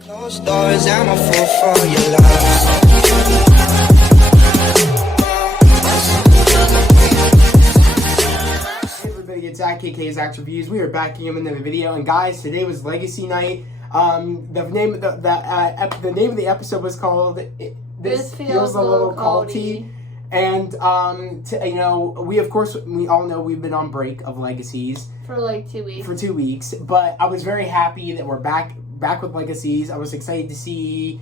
Closed doors, I'm a fool for your love. Hey everybody, it's at KK's Act Reviews. We are back again with another video, and guys, today was Legacy Night. The name of the name of the episode was called "This Feels a Little Culty." And we all know we've been on break of Legacies for like 2 weeks. For 2 weeks, but I was very happy that we're back with Legacies. I was excited to see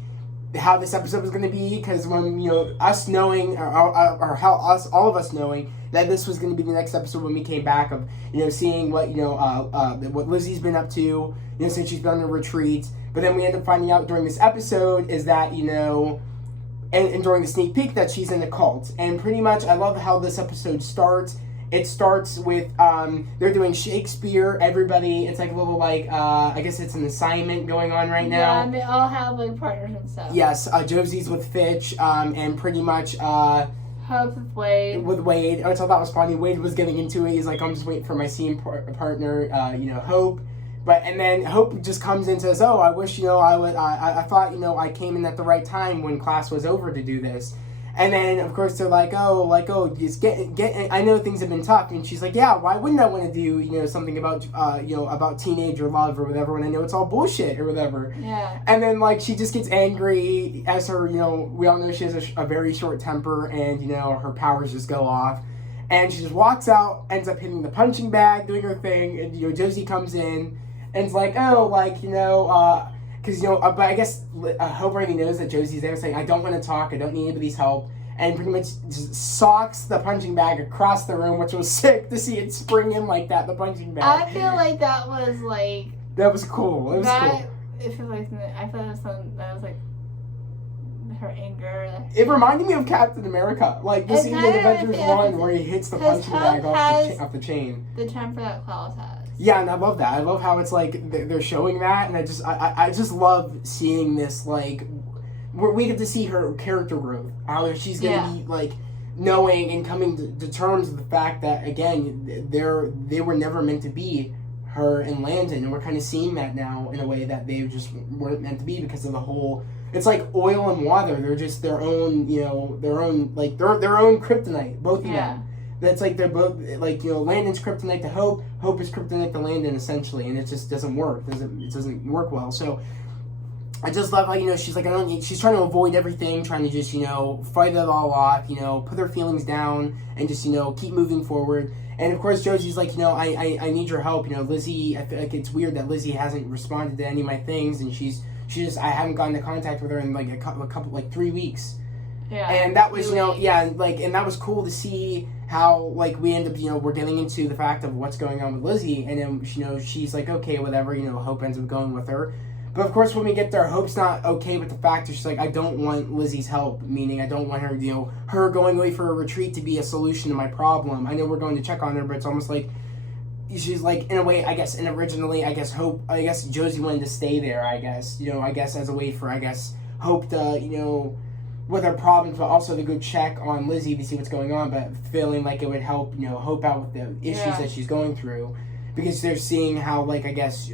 how this episode was going to be, because when us knowing, or how all of us knowing that this was going to be the next episode when we came back, of seeing what what Lizzie's been up to since she's been on the retreat. But then we end up finding out during this episode is that and during the sneak peek that she's in a cult. And pretty much I love how this episode starts. It starts with they're doing Shakespeare. Everybody, it's like a little I guess it's an assignment going on right now. Yeah, and they all have like partners and stuff. Yes, Josie's with Fitch, and pretty much Hope with Wade. Which I thought that was funny. Wade was getting into it. He's like, I'm just waiting for my scene partner, Hope. And then Hope just comes in and says, oh, I wish, I thought, I came in at the right time when class was over to do this. And then, of course, they're like, just get. I know things have been tough. And she's like, yeah, why wouldn't I want to do, something about, about teenager love or whatever when I know it's all bullshit or whatever. Yeah. And then, she just gets angry as her, we all know she has a very short temper, and, her powers just go off. And she just walks out, ends up hitting the punching bag, doing her thing, and, Josie comes in, and it's like, because, but I guess Hope already knows that Josie's there, saying, I don't want to talk, I don't need anybody's help, and pretty much just socks the punching bag across the room, which was sick to see it spring in like that, the punching bag. I feel like that was that was cool. It was cool. It feels like, I feel like that was her anger. It reminded me of Captain America, the scene in Avengers 1 where he hits the punching bag off the chain. The temper that Klaus has. Yeah, and I love that. I love how it's they're showing that, and I just love seeing this, where we get to see her character growth. How she's gonna be knowing and coming to terms with the fact that, again, they were never meant to be, her and Landon, and we're kind of seeing that now in a way that they just weren't meant to be, because of the whole. It's like oil and water. They're just their own, their own kryptonite, both of them. That's they're both Landon's kryptonite to Hope. Hope is kryptonite to Landon, essentially, and it just doesn't work. It doesn't work well. So I just love how she's like, I don't need. She's trying to avoid everything, trying to just fight it all off. Put her feelings down and just keep moving forward. And of course Josie's like, I need your help. Lizzie. I feel like it's weird that Lizzie hasn't responded to any of my things, and I haven't gotten into contact with her in a couple 3 weeks. Yeah. And that was, and that was cool to see how, we end up, we're getting into the fact of what's going on with Lizzie, and then, she's like, okay, whatever, Hope ends up going with her. But, of course, when we get there, Hope's not okay with the fact that she's like, I don't want Lizzie's help, meaning I don't want her, her going away for a retreat to be a solution to my problem. I know we're going to check on her, but it's almost like, she's in a way, and originally, Josie wanted to stay there, as a way for, Hope to, with her problems, but also to go check on Lizzie to see what's going on, but feeling like it would help, Hope out with the issues that she's going through, because they're seeing how,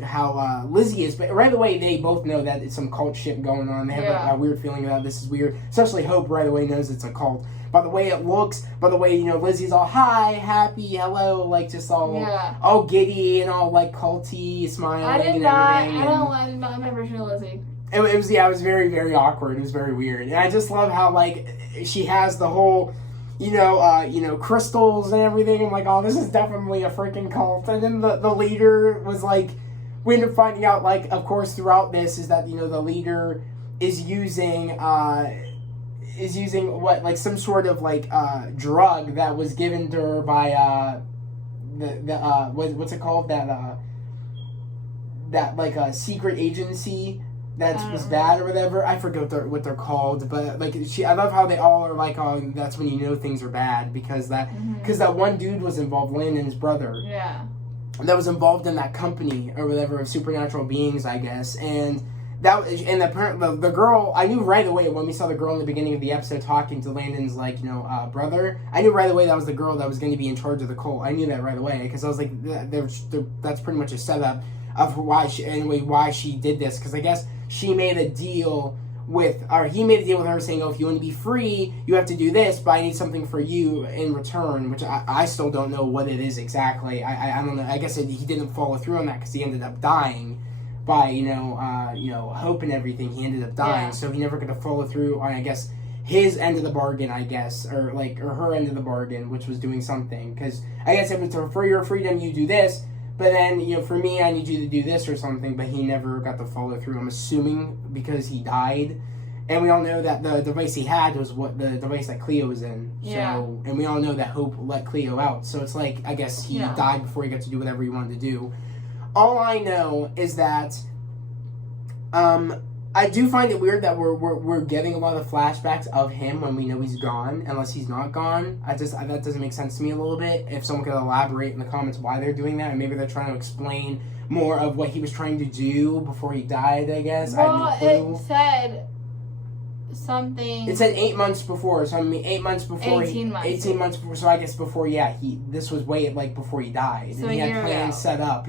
how Lizzie is, but right away, they both know that it's some cult shit going on. They have a weird feeling about this is weird, especially Hope right away knows it's a cult. By the way it looks, by the way, Lizzie's all, hi, happy, hello, just all giddy and all, culty, smiling I did and not, everything. I did not have my version of Lizzie. It was very, very awkward. It was very weird. And I just love how, she has the whole, crystals and everything. I'm like, oh, this is definitely a freaking cult. And then the leader was we end up finding out, of course, throughout this, is that, the leader is using some sort of, drug that was given to her by, what's it called? That secret agency that was bad or whatever. I forget what they're called, but I love how they all are oh, that's when things are bad, because that one dude was involved, Landon's brother. Yeah. That was involved in that company or whatever of supernatural beings, I guess, and the girl, I knew right away when we saw the girl in the beginning of the episode talking to Landon's brother. I knew right away that was the girl that was going to be in charge of the cult. I knew that right away, because I was like, that's pretty much a setup. of why she did this, because I guess she made a deal he made a deal with her saying, oh, if you want to be free, you have to do this, but I need something for you in return, which I still don't know what it is exactly. I don't know. I guess he didn't follow through on that because he ended up dying by, hope and everything. He ended up dying, so he never got to follow through on, I guess, his end of the bargain, I guess, or her end of the bargain, which was doing something. Because I guess if it's for your freedom, you do this, but then, for me, I need you to do this or something, but he never got to follow through. I'm assuming because he died. And we all know that the device he had was the device that Cleo was in. So, and we all know that Hope let Cleo out. So it's like, I guess he died before he got to do whatever he wanted to do. All I know is that I do find it weird that we're getting a lot of flashbacks of him when we know he's gone, unless he's not gone. That doesn't make sense to me a little bit. If someone could elaborate in the comments why they're doing that, and maybe they're trying to explain more of what he was trying to do before he died, I guess. Well, I have no clue. it said something. It said 8 months before, so I mean 8 months before. 18 months. 18 months before, so I guess before, this was way before he died. So and he had a year plans ago. set up,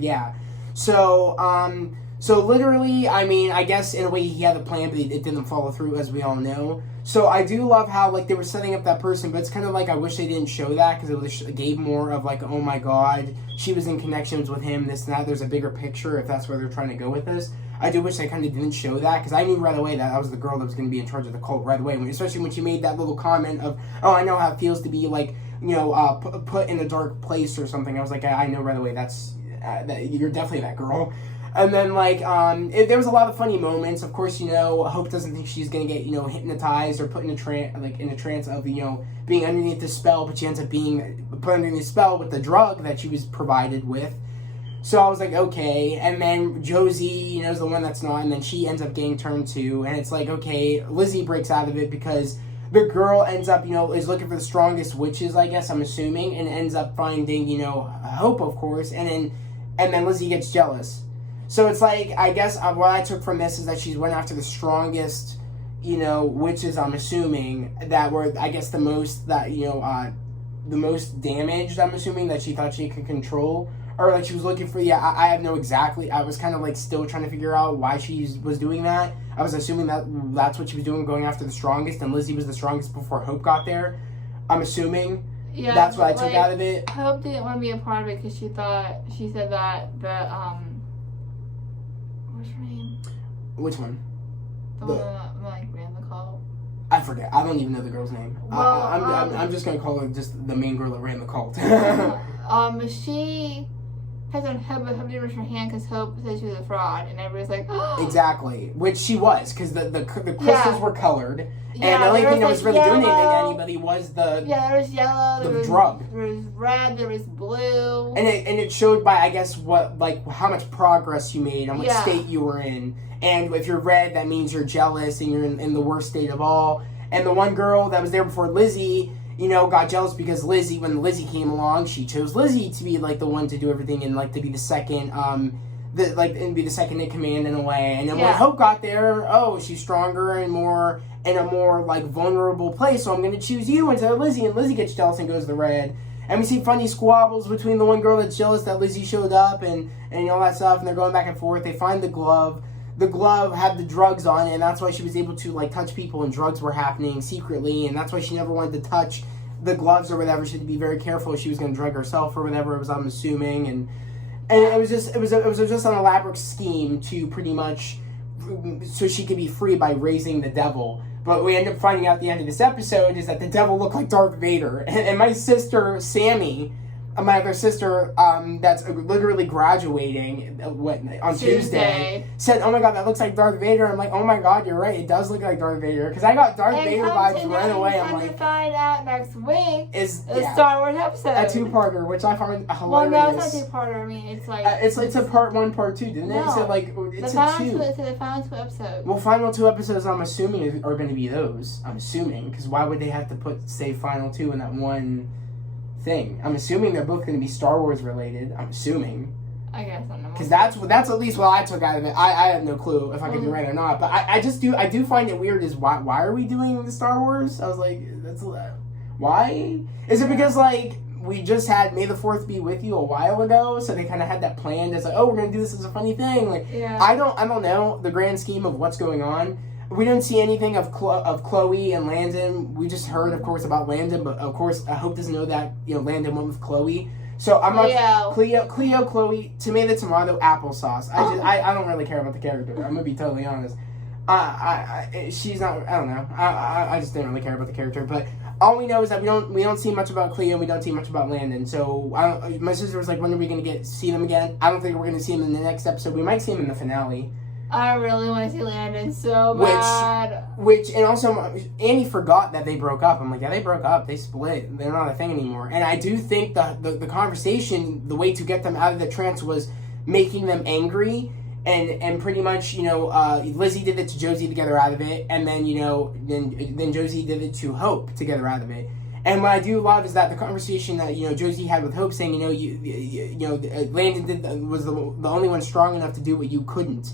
So literally, I mean, I guess in a way he had a plan, but it didn't follow through, as we all know. So I do love how, they were setting up that person, but it's kind of I wish they didn't show that, because it gave more of, oh my god, she was in connections with him, this and that. There's a bigger picture, if that's where they're trying to go with this. I do wish they kind of didn't show that, because I knew right away that was the girl that was going to be in charge of the cult right away, especially when she made that little comment of, oh, I know how it feels to be, put in a dark place or something. I was like, I know right away you're definitely that girl. And then, there was a lot of funny moments. Of course, Hope doesn't think she's going to get, hypnotized or put in a trance of, being underneath the spell, but she ends up being put underneath the spell with the drug that she was provided with. So I was like, okay. And then Josie, is the one that's not, and then she ends up getting turned to, and it's like, okay, Lizzie breaks out of it because the girl ends up, is looking for the strongest witches, I guess, I'm assuming, and ends up finding, Hope, of course, and then Lizzie gets jealous. So it's like, I guess what I took from this is that she went after the strongest, witches, I'm assuming, that were, I guess, the most damaged, I'm assuming, that she thought she could control. Or, she was looking for, I have no exactly, I was kind of, still trying to figure out why she was doing that. I was assuming that's what she was doing, going after the strongest, and Lizzie was the strongest before Hope got there. I'm assuming. Yeah, that's what I took out of it. Hope didn't want to be a part of it because she said that what's her name? Which one? The one that ran the cult. I forget. I don't even know the girl's name. Well, I'm just gonna call her just the main girl that ran the cult. She has on Hope, but Hope didn't raise her hand because Hope said she was a fraud, and everybody's like, oh. Exactly, which she was, because the crystals were colored, and the only thing that was really yellow. doing anything to anybody was the there was yellow, there was drug, there was red, there was blue, and it showed by, I guess, how much progress you made and what state you were in. And if you're red, that means you're jealous and you're in the worst state of all. And the one girl that was there before Lizzie, got jealous because when Lizzie came along, she chose Lizzie to be, the one to do everything and, to be the second, and be the second in command in a way. And then when Hope got there, she's stronger and more, in a more, vulnerable place, so I'm going to choose you instead of Lizzie. And Lizzie gets jealous and goes to red. And we see funny squabbles between the one girl that's jealous that Lizzie showed up and all that stuff, and they're going back and forth. They find the glove. The glove had the drugs on it, and that's why she was able to, touch people, and drugs were happening secretly, and that's why she never wanted to touch the gloves or whatever. She had to be very careful if she was going to drug herself or whatever it was, I'm assuming, and it was just an elaborate scheme to pretty much, so she could be free by raising the devil. But we end up finding out at the end of this episode is that the devil looked like Darth Vader, and my sister, Sammy, my other sister, that's literally graduating on Tuesday, said, "Oh my god, that looks like Darth Vader." I'm like, "Oh my god, you're right. It does look like Darth Vader." Because I got Darth Vader vibes right away. I'm like, to find out next week is a Star Wars episode, a two-parter, which I find hilarious. Well, no, it's not two-parter. I mean, it's it's a part 1, part 2, didn't it? No, it said it's a 2. It's the final 2 episodes. Well, final 2 episodes, I'm assuming are going to be those. I'm assuming, because why would they have to say final 2 in that one thing? I'm assuming they're both going to be Star Wars related. I'm assuming. I guess I don't know. Because that's at least what I took out of it. I have no clue if I could be right or not. But I do find it weird is why are we doing the Star Wars? I was like, why? Is it because we just had May the 4th be with you a while ago, so they kind of had that planned as like, oh, we're gonna do this as a funny thing. Like, Yeah. I don't know the grand scheme of what's going on. We don't see anything of Chloe and Landon. We just heard, of course, about Landon, but of course, I Hope doesn't know that Landon went with Chloe. So I'm not Cleo, Chloe, tomato, applesauce. I don't really care about the character. I'm gonna be totally honest. She's not. I don't know. I just didn't really care about the character. But all we know is that we don't see much about Cleo. We don't see much about Landon. So my sister was like, when are we gonna see them again? I don't think we're gonna see them in the next episode. We might see them in the finale. I really want to see Landon so bad. And also, Annie forgot that they broke up. I'm like, yeah, they broke up. They split. They're not a thing anymore. And I do think the conversation, the way to get them out of the trance was making them angry. And pretty much, Lizzie did it to Josie to get her out of it. And then, then Josie did it to Hope to get her out of it. And what I do love is that the conversation that, Josie had with Hope saying, Landon was the only one strong enough to do what you couldn't.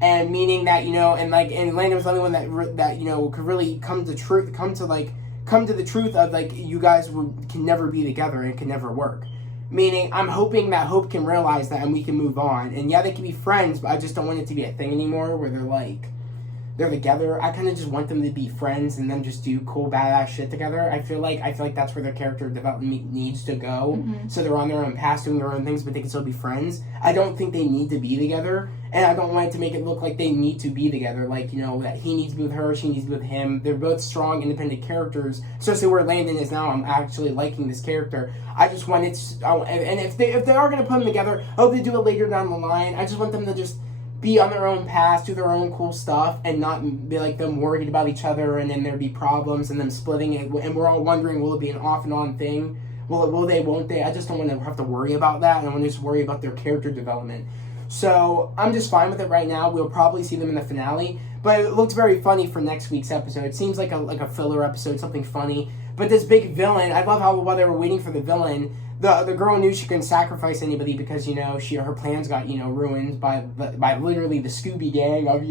And meaning that, and Landon was the only one that could really come to the truth of, like, you guys can never be together and it can never work. Meaning, I'm hoping that Hope can realize that and we can move on. And yeah, they can be friends, but I just don't want it to be a thing anymore where they're together. I kind of just want them to be friends and then just do cool, badass shit together. I feel like that's where their character development needs to go. Mm-hmm. So they're on their own path doing their own things, but they can still be friends. I don't think they need to be together. And I don't want it to make it look like they need to be together. Like, that he needs to be with her, she needs to be with him. They're both strong, independent characters. Especially where Landon is now, I'm actually liking this character. I just want it and if they are going to put them together, I hope they do it later down the line. I just want them to just be on their own path, do their own cool stuff, and not be like them worried about each other, and then there'd be problems, and them splitting it, and we're all wondering, will it be an off and on thing? Will they, won't they? I just don't want to have to worry about that, and I want to just worry about their character development. So, I'm just fine with it right now. We'll probably see them in the finale, but it looks very funny for next week's episode. It seems like a filler episode, something funny, but this big villain, I love how while they were waiting for the villain, the girl knew she couldn't sacrifice anybody because, her plans got, ruined by literally the Scooby Gang of,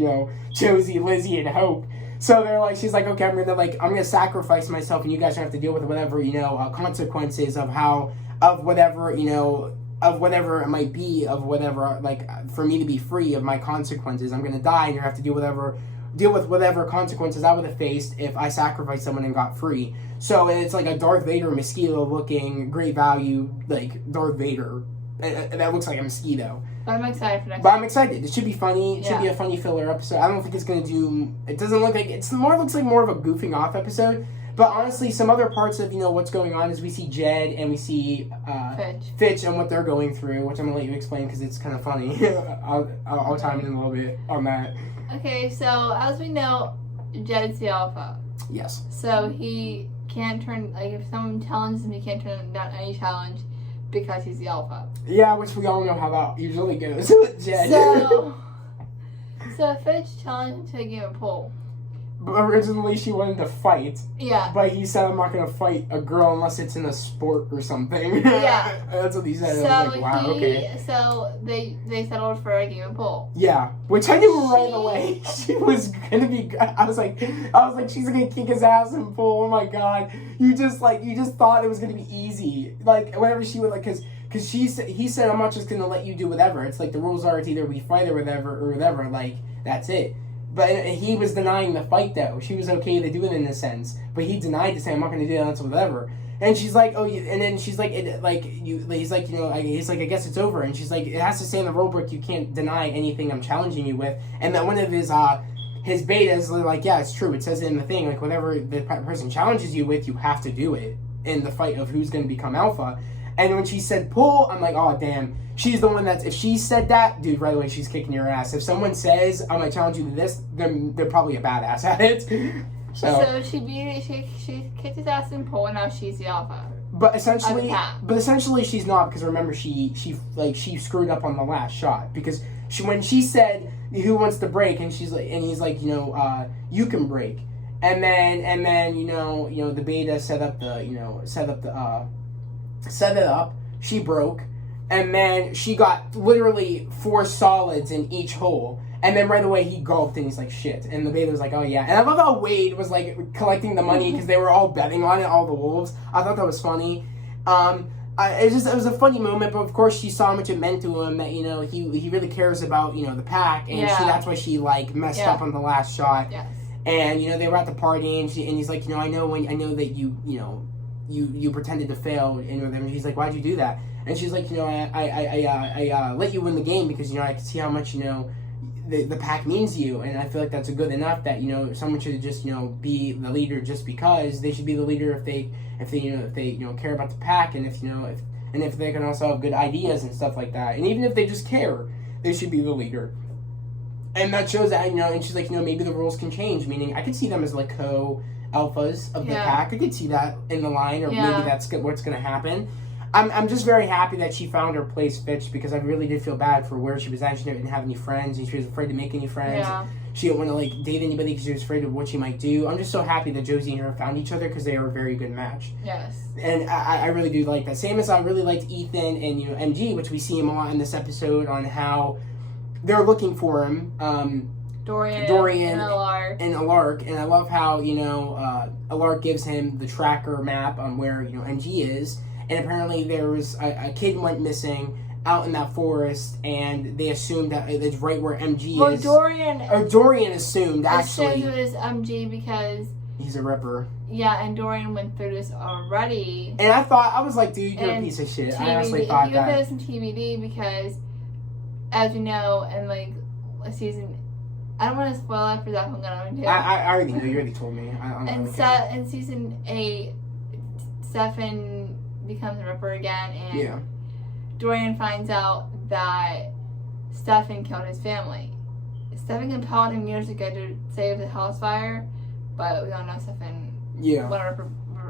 Josie, Lizzie, and Hope. So she's like, okay, I'm gonna sacrifice myself and you guys have to deal with whatever, consequences of whatever it might be, of whatever, for me to be free of my consequences. I'm gonna die and you have to deal with whatever consequences I would have faced if I sacrificed someone and got free. So it's like a Darth Vader mosquito looking, great value, Darth Vader. That looks like a mosquito. But I'm excited for next But I'm excited. It should be funny. It should be a funny filler episode. I don't think it's going to do... It doesn't look like... looks like more of a goofing off episode. But honestly, some other parts of, what's going on is we see Jed and we see Fitch and what they're going through, which I'm going to let you explain because it's kind of funny. I'll chime in a little bit on that. Okay, so as we know, Jed's the alpha. Yes. So he can't turn... if someone challenges him, he can't turn down any challenge because he's the alpha. Yeah, which we all know how that usually goes with Jed. So Fitch challenged him to a game of pool. Originally, she wanted to fight. Yeah. But he said, I'm not going to fight a girl unless it's in a sport or something. Yeah. That's what he said. So I was like, wow, okay. So they settled for a game of pool. Yeah. Which I knew right away. She was going to be... I was like, she's going to kick his ass in pool. Oh my God. You just thought it was going to be easy. Whatever she would, because he said, I'm not just going to let you do whatever. It's the rules are, it's either we fight or whatever. That's it. But he was denying the fight, though. She was okay to do it in a sense, but he denied to say, "I'm not going to do that. That's whatever." And she's like, "Oh," and then she's like, he's like, "I guess it's over." And she's like, "It has to say in the rule book you can't deny anything I'm challenging you with." And then one of his betas are like, "Yeah, it's true. It says it in the thing. Whatever the person challenges you with, you have to do it in the fight of who's going to become alpha." And when she said pull, I'm like, oh, damn. She's the one that's... If she said that, dude, right away, she's kicking your ass. If someone says, I'm going to challenge you to this, they're probably a badass at it. So she kicked his ass in pull, and now she's the alpha. But essentially, she's not, because remember, she screwed up on the last shot. Because when she said, who wants to break, and he's like, you can break. And then the beta set it up, she broke, and then she got literally 4 solids in each hole, and then right away he gulped and he's like, shit, and the beta was like, oh yeah. And I love how Wade was collecting the money because they were all betting on it, all the wolves. I thought that was funny. It was a funny moment, but of course she saw how much it meant to him that, he really cares about, the pack, and that's why she, like, messed up on the last shot. Yes. And, they were at the party, and he's like, I know that you pretended to fail, and he's like, why'd you do that? And she's like, I let you win the game because, I can see how much, the pack means to you, and I feel like that's good enough that, someone should just, be the leader just because. They should be the leader if they care about the pack, and if they can also have good ideas and stuff like that. And even if they just care, they should be the leader. And that shows that, and she's like, maybe the rules can change, meaning I could see them as, like, co-alphas of the pack. I could see that in the line, or maybe that's what's going to happen. I'm just very happy that she found her place fixed, because I really did feel bad for where she was at. She didn't have any friends, and she was afraid to make any friends. Yeah. She didn't want to, like, date anybody because she was afraid of what she might do. I'm just so happy that Josie and her found each other, because they are a very good match. Yes. And I really do like that. Same as I really liked Ethan and, MG, which we see him a lot in this episode on how they're looking for him. Dorian and Alark. And I love how, Alark gives him the tracker map on where, MG is. And apparently there was a kid went missing out in that forest, and they assumed that it's right where MG is. Dorian assumed, actually. Assumed it was MG because he's a Ripper. Yeah, and Dorian went through this already. And I was like, dude, you're a piece of shit. I honestly thought that. He went through this in TBD because, as you know, in like a season, I don't want to spoil it for that. I'm gonna do. I already know. You already told me. In season 8, Stefan becomes a Ripper again, and Dorian finds out that Stefan killed his family. Stefan compelled him years ago to save the house fire, but we don't know Stefan went on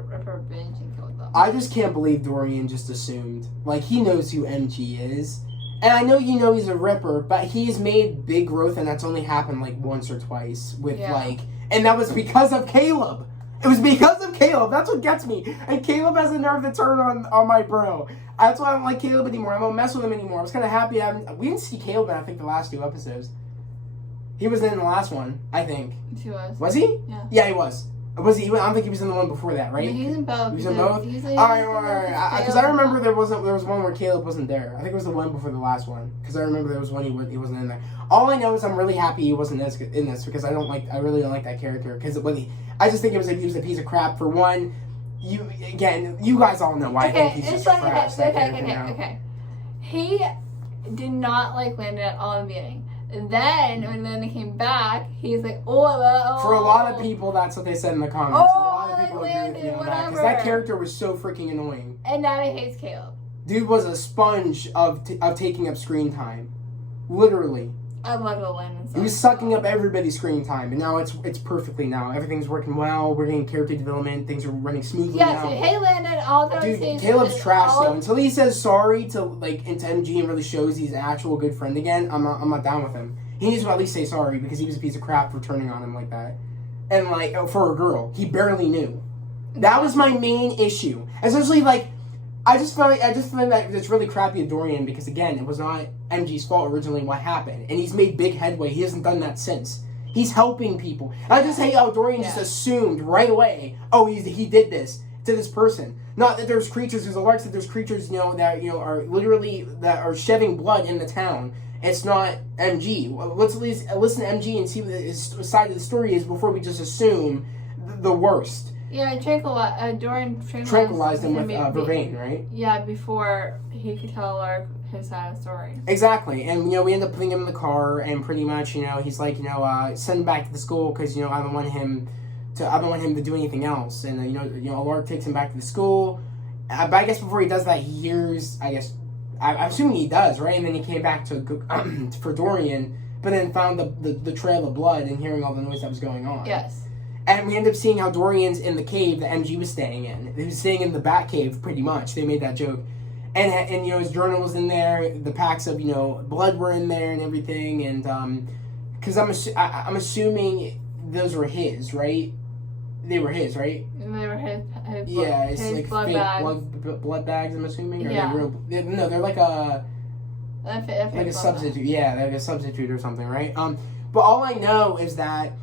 Ripper binge and killed them. I just can't believe Dorian just assumed. Like, he knows who MG is. And I know he's a Ripper, but he's made big growth, and that's only happened like once or twice with and that was because of Caleb. It was because of Caleb. That's what gets me. And Caleb has the nerve to turn on my bro. That's why I don't like Caleb anymore. I don't mess with him anymore. I was kind of happy. We didn't see Caleb in, I think, the last 2 episodes. He was in the last one, I think. He was. Was he? Yeah. Yeah, he was. Was he? I don't think he was in the one before that, right? He's in both. He's in both? All right. Because I remember there was one where Caleb wasn't there. I think it was the one before the last one. Because I remember there was one he wasn't in there. All I know is I'm really happy he wasn't in this because I really don't like that character. Because I just think he was a piece of crap. For one, you guys all know why I think he's just crap. Okay. He did not like Landon at all in the beginning. And then, when Landon came back, he's like, oh. For a lot of people, that's what they said in the comments. A lot of people agree with me on that. Because that character was so freaking annoying. And now he hates Caleb. Dude was a sponge of taking up screen time. Literally. I love the Landon stuff. He was sucking up everybody's screen time. And now it's perfectly now. Everything's working well. We're getting character development. Things are running smoothly now. Hey, Landon, all those Dude, Caleb's trash, though. Until he says sorry to MG and really shows he's an actual good friend again, I'm not down with him. He needs to at least say sorry because he was a piece of crap for turning on him like that. And, for a girl. He barely knew. That was my main issue. Especially, I just find that it's really crappy of Dorian because, again, it was not MG's fault originally what happened. And he's made big headway. He hasn't done that since. He's helping people. And I just hate how Dorian just assumed right away, he did this to this person. Not that there's creatures, there's alerts that there's creatures, that, are literally, that are shedding blood in the town. It's not MG. Let's at least listen to MG and see what his side of the story is before we just assume the worst. Yeah, Dorian tranquilized him with Vervain, right? Yeah, before he could tell Lark his side of the story. Exactly, and we end up putting him in the car, and pretty much, he's like, send him back to the school because I don't want him to do anything else, and Lark takes him back to the school, but I guess before he does that, he hears, I'm assuming he does, right? And then he came back for Dorian, but then found the trail of blood and hearing all the noise that was going on. Yes. And we end up seeing how Dorian's in the cave that MG was staying in. He was staying in the Bat Cave, pretty much. They made that joke. And his journal was in there. The packs of, blood were in there and everything. And, because I'm assuming those were his, right? They were his, right? They were his yeah, it's his like blood fake bags. blood bags, I'm assuming? Or yeah. They're like a substitute. Yeah, like a substitute or something, right? But all I know is that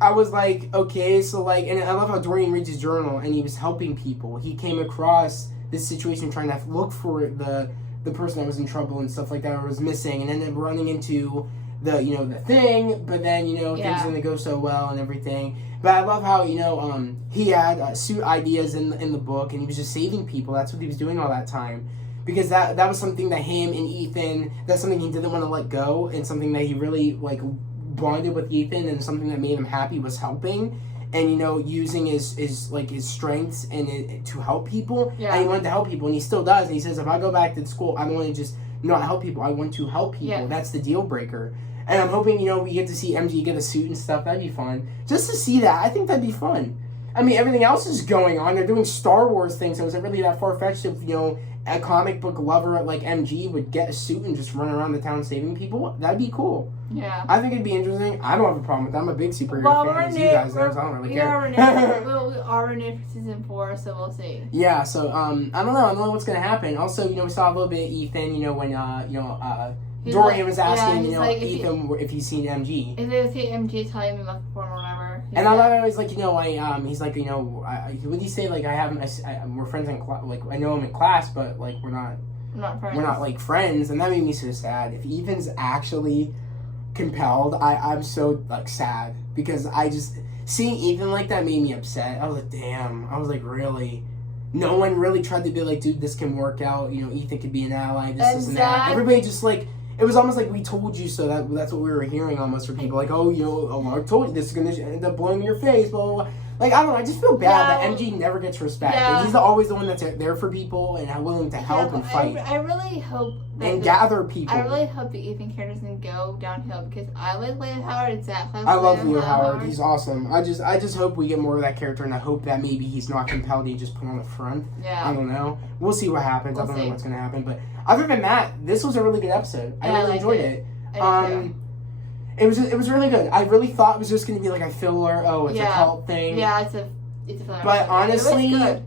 I was like, okay, so and I love how Dorian reads his journal and he was helping people. He came across this situation, trying to look for the person that was in trouble and stuff like that, or was missing, and ended up running into the the thing. But then things didn't go so well and everything. But I love how he had suit ideas in the book, and he was just saving people. That's what he was doing all that time. Because that was something that him and Ethan, that's something he didn't want to let go, and something that he really bonded with Ethan, and something that made him happy was helping, and using his strengths and to help people. Yeah. And he wanted to help people, and he still does. And he says, if I go back to school, I don't want to just not help people. I want to help people. Yeah. That's the deal breaker. And I'm hoping we get to see MG get a suit and stuff. That'd be fun. Just to see that, I think that'd be fun. I mean, everything else is going on. They're doing Star Wars things, so is it really that far-fetched if, a comic book lover like MG would get a suit and just run around the town saving people? That'd be cool. Yeah. I think it'd be interesting. I don't have a problem with that. I'm a big superhero fan, as you guys know, so I don't really care. We are renewed for season 4, so we'll see. Yeah, so, I don't know. I don't know what's going to happen. Also, we saw a little bit of Ethan, when, Dorian was asking, Ethan if he's seen MG. If they see MG, tell him about the form or whatever. And I love how he's like, he's like, what do you say? Like, we're friends in class. Like, I know him in class, but like, we're not friends. We're not like friends, and that made me so sad. If Ethan's actually compelled, I'm so like sad because seeing Ethan like that made me upset. I was like, damn. I was like, really. No one really tried to be like, dude, this can work out. Ethan could be an ally. This and that. Everybody just like. It was almost like we told you so. That's what we were hearing almost from people. Like, oh, I told you this is going to end up blowing in your face, blah, blah, blah. Like, I don't know. I just feel bad that MG never gets respect. Yeah. And he's always the one that's there for people and willing to help and fight. I really hope... And gather people. I really hope the Ethan character doesn't go downhill because I like Leo Howard and Zach. I love Leo Howard. He's awesome. I just hope we get more of that character, and I hope that maybe he's not compelled to just put on the front. Yeah. I don't know. We'll see what happens. I don't know what's going to happen. But other than that, this was a really good episode. I really enjoyed it. It was really good. I really thought it was just going to be like a filler. Oh, it's a cult thing. Yeah, it's a filler. But honestly,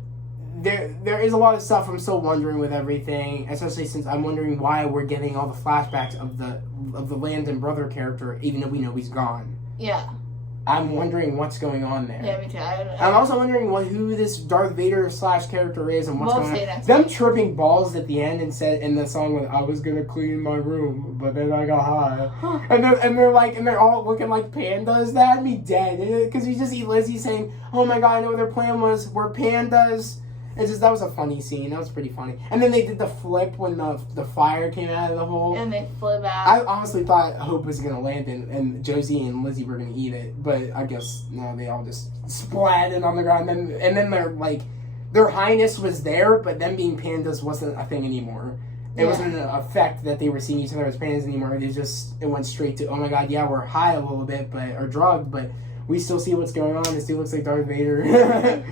there is a lot of stuff I'm still wondering with everything, especially since I'm wondering why we're getting all the flashbacks of the Landon brother character, even though we know he's gone. Yeah. I'm wondering what's going on there. Yeah, me too. I'm also wondering who this Darth Vader / character is and what's going on. Them tripping balls at the end and said in the song with I was gonna clean my room, but then I got high. and they're all looking like pandas. That had me dead. Because you just see Lizzie saying, "Oh my god, I know what their plan was. We're pandas." That was a funny scene. That was pretty funny. And then they did the flip when the fire came out of the hole. And they flew back. I honestly thought Hope was going to land and Josie and Lizzie were going to eat it. But I guess, no, they all just splatted on the ground. And then they're like, their highness was there, but them being pandas wasn't a thing anymore. It wasn't an effect that they were seeing each other as pandas anymore. It went straight to, oh my god, yeah, we're high a little bit, or drugged, but we still see what's going on. It still looks like Darth Vader.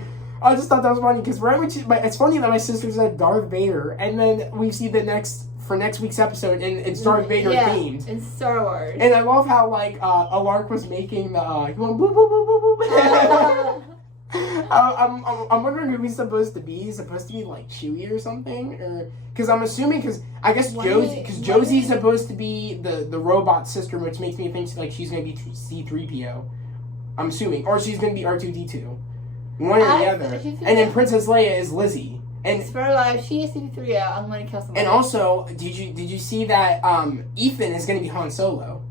I just thought that was funny because it's funny that my sister said Darth Vader, and then we see next week's episode, and it's Darth Vader themed. It's Star Wars. And I love how Alark was making the he went boop boop boop boop boop. I'm wondering who he's supposed to be. He's supposed to be like Chewie or something, or because I'm assuming I guess Josie's supposed to be the robot sister, which makes me think like she's gonna be C-3PO. I'm assuming, or she's gonna be R2-D2. One or the other. And then Princess Leia is Lizzie. And if she is C-3PO, I'm going to kill somebody. And also, did you see that Ethan is going to be Han Solo?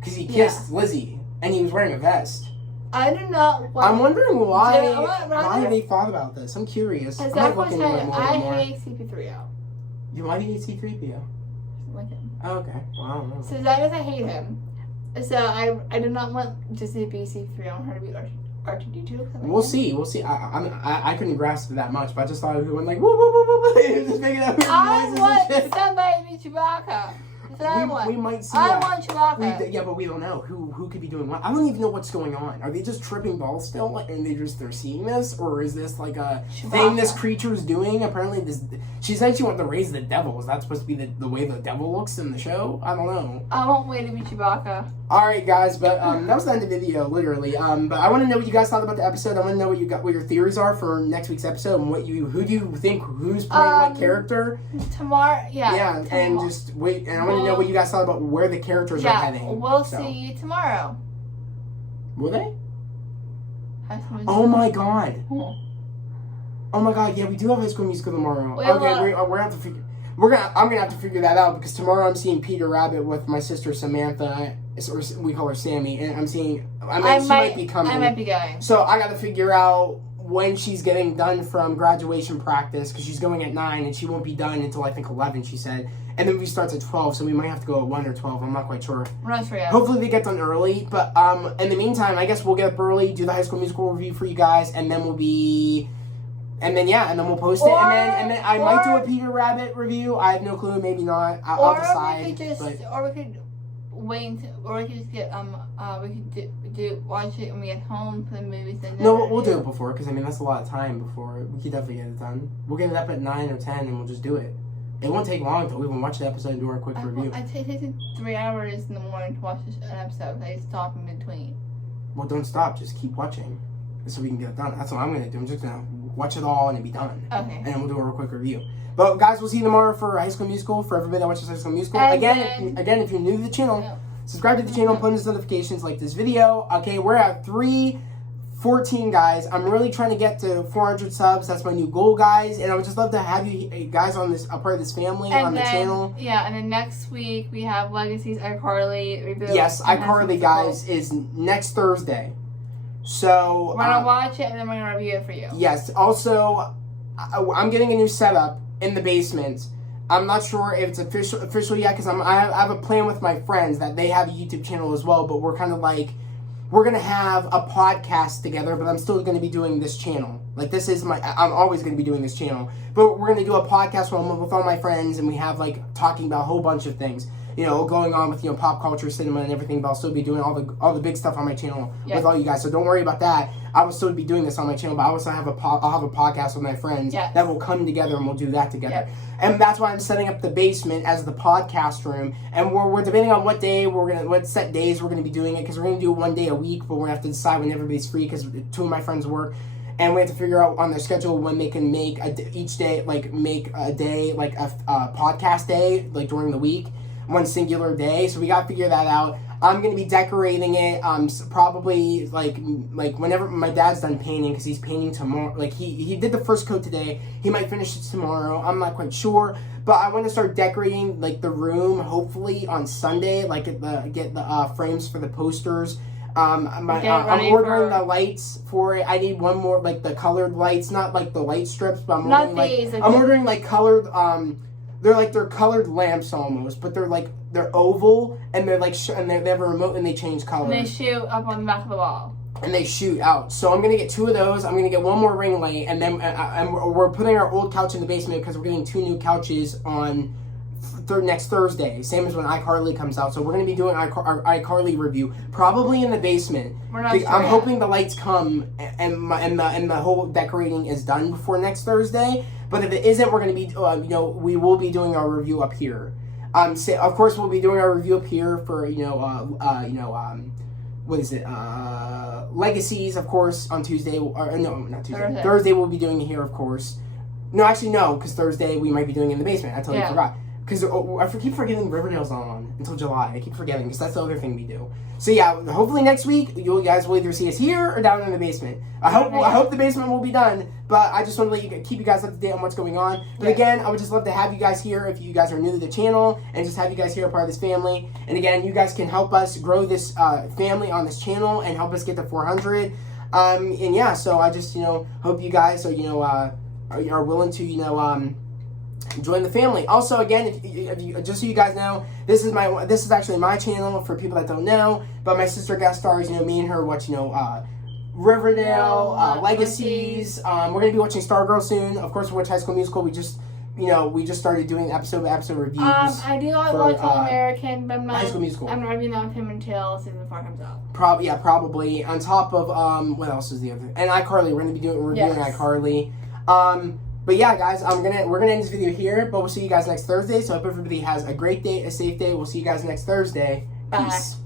Because he kissed Lizzie, and he was wearing a vest. I do not want... I'm wondering why they thought about this. I'm curious. I hate C-3PO. Why do you hate C-3PO? I like him. Oh, okay. Well, I don't know. So that is I hate him. So I do not want just to be C-3PO. I want her to be R2-D2. We'll see. I couldn't grasp it that much, but I just thought it went like whoop whoop whoop whoop. Just making up I want somebody to be Chewbacca. We might see I want Chewbacca. Yeah, but we don't know who could be doing what. I don't even know what's going on. Are they just tripping balls still, and they're seeing this, or is this like a thing this creature's doing? Apparently, she said she wanted to raise the devil. Is that supposed to be the way the devil looks in the show? I don't know. I won't wait to be Chewbacca. All right, guys, but that was the end of the video, literally. But I want to know what you guys thought about the episode. I want to know what your theories are for next week's episode, and who do you think who's playing what character tomorrow? Yeah, and just wait. And I want to know what you guys thought about where the characters are heading. We'll see you tomorrow. Will they? Oh my god! Oh my God, yeah, we do have High School Musical tomorrow. Well, Okay, we're gonna have to figure. I'm gonna have to figure that out because tomorrow I'm seeing Peter Rabbit with my sister Samantha, or we call her Sammy, and she might be coming. I might be going. So I got to figure out when she's getting done from graduation practice because she's going at 9 and she won't be done until I think 11. She said, and then we starts at 12, so we might have to go at 1 or 12. I'm not quite sure. We're not sure yet. Hopefully they get done early, but in the meantime, I guess we'll get up early, do the High School Musical review for you guys, and then we'll be. And then we'll post it, and then I might do a Peter Rabbit review. I have no clue, maybe not. I'll decide. We could wait, or we could just get we could do watch it when we get home for the movies. And no, we'll do it before because that's a lot of time before we could definitely get it done. We'll get it up at 9 or 10, and we'll just do it. It won't take long though. We will watch the episode and do our quick review. It takes 3 hours in the morning to watch an episode. I stop in between. Well, don't stop. Just keep watching, so we can get it done. That's what I'm gonna do. I'm just gonna watch it all and it'll be done. Okay. And then we'll do a real quick review. But guys, we'll see you tomorrow for High School Musical. For everybody that watches High School Musical, again, if you're new to the channel, subscribe to the channel, post notifications, like this video. Okay, we're at 314, guys. I'm really trying to get to 400 subs. That's my new goal, guys. And I would just love to have you guys on this, a part of this family on the channel. Yeah, and then next week we have Legacies, iCarly review. Yes, iCarly, guys, is next Thursday. So we're gonna watch it and then we're gonna review it for you. Yes. Also, I'm getting a new setup in the basement. I'm not sure if it's official yet because I have a plan with my friends that they have a YouTube channel as well. But we're kind of like we're gonna have a podcast together. But I'm still gonna be doing this channel. Like this is I'm always gonna be doing this channel. But we're gonna do a podcast with all my friends and we have like talking about a whole bunch of things. Going on with pop culture, cinema, and everything. But I'll still be doing all the big stuff on my channel with all you guys. So don't worry about that. I will still be doing this on my channel, but I also have I'll have a podcast with my friends that will come together and we'll do that together. And that's why I'm setting up the basement as the podcast room. And we're debating on what set days we're gonna be doing it because we're gonna do it one day a week, but we're gonna have to decide when everybody's free because 2 of my friends work. And we have to figure out on their schedule when they can make each day, like make a day, like a podcast day, like during the week. One singular day, so we got to figure that out. I'm gonna be decorating it. Probably like whenever my dad's done painting, because he's painting tomorrow. Like he did the first coat today. He might finish it tomorrow. I'm not quite sure, but I want to start decorating like the room. Hopefully on Sunday, like get the frames for the posters. I'm ordering the lights for it. I need one more like the colored lights, not like the light strips, but I'm ordering like colored they're colored lamps almost, but they're oval and they're like and they have a remote and they change colors. And they shoot up on the back of the wall. And they shoot out. So I'm gonna get 2 of those. I'm gonna get 1 more ring light, and then we're putting our old couch in the basement because we're getting 2 new couches on next Thursday, same as when iCarly comes out. So we're gonna be doing our iCarly review probably in the basement. We're not sure I'm yet. hoping the lights come and the whole decorating is done before next Thursday. But if it isn't, we're gonna be we will be doing our review up here. Of course we'll be doing our review up here for what is it? Legacies, of course, on Tuesday. Or no, not Tuesday. Thursday we'll be doing it here, of course. No, actually no, because Thursday we might be doing it in the basement. I totally forgot. Because I keep forgetting Riverdale's not on until July. I keep forgetting because that's the other thing we do. So yeah, hopefully next week you guys will either see us here or down in the basement. I hope the basement will be done, but I just want to keep you guys up to date on what's going on. But again, I would just love to have you guys here if you guys are new to the channel and just have you guys here a part of this family. And again, you guys can help us grow this family on this channel and help us get to 400. And yeah, so I just hope you guys are willing to join the family. Also, again, if you just so you guys know, this is actually my channel for people that don't know. But my sister guest stars. Me and her watch Riverdale, Legacies. We're gonna be watching Stargirl soon. Of course, we watch High School Musical. We just started doing episode reviews. I do not watch All American, but High School Musical. I'm not reviewing that with him until season 4 comes out. Probably. On top of what else is the other? And iCarly. We're gonna be reviewing iCarly. But yeah, guys, we're gonna end this video here, but we'll see you guys next Thursday. So I hope everybody has a great day, a safe day. We'll see you guys next Thursday. Bye. Peace.